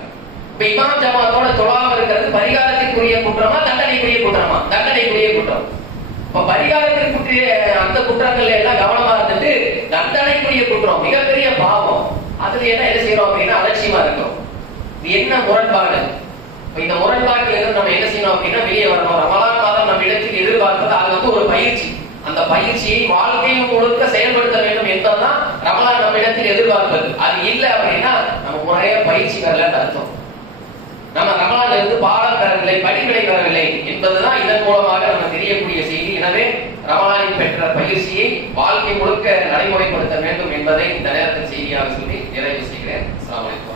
இப்ப இமாம் ஜமாத்தோட தொழாமல் இருக்கிறது பரிகாரத்திற்குரிய குற்றமா, தண்டனைக்குரிய குற்றமா? தண்டனைக்குரிய குற்றம். இப்ப பரிகாரத்திற்குரிய அந்த குற்றங்கள் எல்லாம் கவனமா இருந்துட்டு தண்டனைக்குரிய குற்றம் மிகப்பெரிய பாவம். அதுல என்ன செய்யறோம் அப்படின்னா அலட்சியமா இருக்கும். இது என்ன முரண்பாடு? இந்த முரண்பாட்டில் இருந்து நம்ம என்ன செய்யணும் அப்படின்னா வெளியே வரணும். ரமலான் மாதம் நம்ம இடத்துக்கு எதிர்பார்ப்பது அது ஒரு பயிற்சி. அந்த பயிற்சியை வாழ்க்கையில் முழுக்க செயல்படுத்த வேண்டும் என்பதுதான் ரமலான் நம்ம இடத்தில் எதிர்பார்ப்பது. அது இல்லை அப்படின்னா நம்ம முறைய பயிற்சி பெறலன்னு அர்த்தம். நம்ம ரமலான்ல இருந்து பாடம் பெறவில்லை, படிப்பினை பெறவில்லை என்பதுதான் இதன் மூலமாக நம்ம தெரியக்கூடிய செய்தி. எனவே ரமலானில் பெற்ற பயிற்சியை வாழ்க்கை முழுக்க நடைமுறைப்படுத்த வேண்டும் என்பதை இந்த நேரத்தில் செய்தியாக சொல்லி நிறைவு செய்கிறேன். அஸ்ஸலாமு அலைக்கும்.